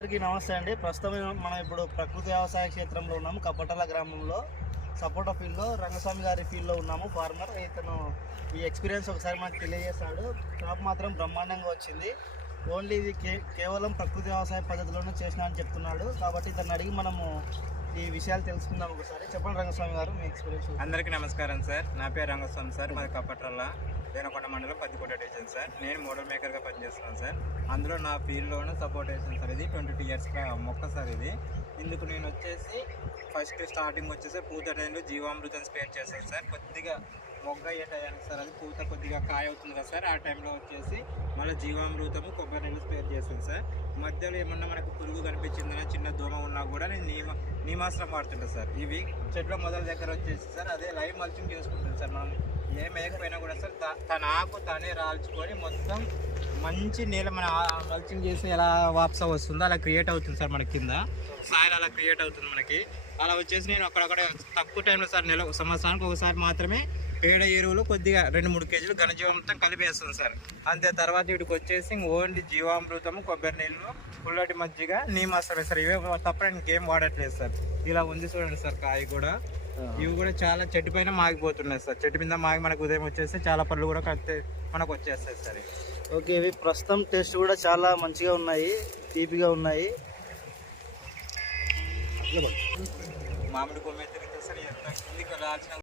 అందరికీ నమస్తే అండి. ప్రస్తుతం మనం ఇప్పుడు ప్రకృతి వ్యవసాయ క్షేత్రంలో ఉన్నాము. కప్పటల గ్రామంలో సపోటా ఫీల్డ్లో రంగస్వామి గారి ఫీల్డ్లో ఉన్నాము. ఫార్మర్ ఇతను ఈ ఎక్స్పీరియన్స్ ఒకసారి మనకు తెలియజేస్తాడు. క్రాప్ మాత్రం బ్రహ్మాండంగా వచ్చింది. ఓన్లీ ఇది కేవలం ప్రకృతి వ్యవసాయ పద్ధతిలోనే చేసినా అని చెప్తున్నాడు. కాబట్టి ఇతను అడిగి మనము ఈ విషయాలు తెలుసుకుందాం. ఒకసారి చెప్పండి రంగస్వామి గారు, మీ ఎక్స్పీరియన్స్. అందరికీ నమస్కారం సార్. నా పేరు రంగస్వామి సార్. మాది కప్పట్రల్ల దేనకొండ మండలం పత్తికోట డివిజన్ సార్. నేను మోడల్ మేకర్గా పనిచేస్తున్నాను సార్. అందులో నా ఫీల్డ్లోనే సపోర్ట్ వేసాను సార్. ఇది 22 ఇయర్స్ మొక్క సార్. ఇది ఇందుకు నేను వచ్చేసి ఫస్ట్ స్టార్టింగ్ వచ్చేసి పూత టైంలో జీవామృతం స్ప్రే చేశాను సార్. కొద్దిగా మొగ్గ అయ్యే టైంకి సార్ అది పూత కొద్దిగా కాయ అవుతుంది కదా సార్. ఆ టైంలో వచ్చేసి మళ్ళీ జీవామృతము కొబ్బరి నీళ్ళు స్ప్రే చేస్తాను సార్. మధ్యలో ఏమన్నా మనకు పురుగు కనిపించిందన్నా చిన్న దోమ ఉన్నా కూడా నేను నీమాస్త్రం వాడుతుంటాను సార్. ఇవి చెట్ల మొదల దగ్గర వచ్చేసి సార్ అదే లైవ్ మల్చింగ్ చేసుకుంటుంది సార్. మనం ఏం వేయకపోయినా కూడా సార్ తన ఆకు తానే రాల్చుకొని మొత్తం మంచి నీళ్ళ మన మల్చింగ్ చేసి ఎలా వాపస వస్తుందో అలా క్రియేట్ అవుతుంది సార్. మన కింద సాయిల్ అలా క్రియేట్ అవుతుంది మనకి. అలా వచ్చేసి నేను అక్కడక్కడ తక్కువ టైంలో సార్ సంవత్సరానికి ఒకసారి మాత్రమే పేడ ఎరువులు కొద్దిగా 2-3 కేజీలు ఘనజీవామృతం కలిపేస్తుంది సార్. అంతే తర్వాత వీటికి వచ్చేసి ఓన్లీ జీవామృతము కొబ్బరి నీళ్ళు పుల్లటి మజ్జిగ నీమాస్త్రమే సార్. ఇవే తప్ప ఇంకేం వాడట్లేదు సార్. ఇలా ఉంది చూడండి సార్ కాయ కూడా. ఇవి కూడా చాలా చెట్టు పైన మాగిపోతున్నాయి సార్. చెట్టు మీద మాగి మనకు ఉదయం వచ్చేస్తే చాలా పళ్ళు కూడా మనకు వచ్చేస్తాయి సార్. ఓకే, ఇవి ప్రస్తుతం టేస్ట్ కూడా చాలా మంచిగా ఉన్నాయి, తీపిగా ఉన్నాయి. మామిడి కొమ్మె తిరిగితే సార్ ఎంత కిందికి రాల్చిన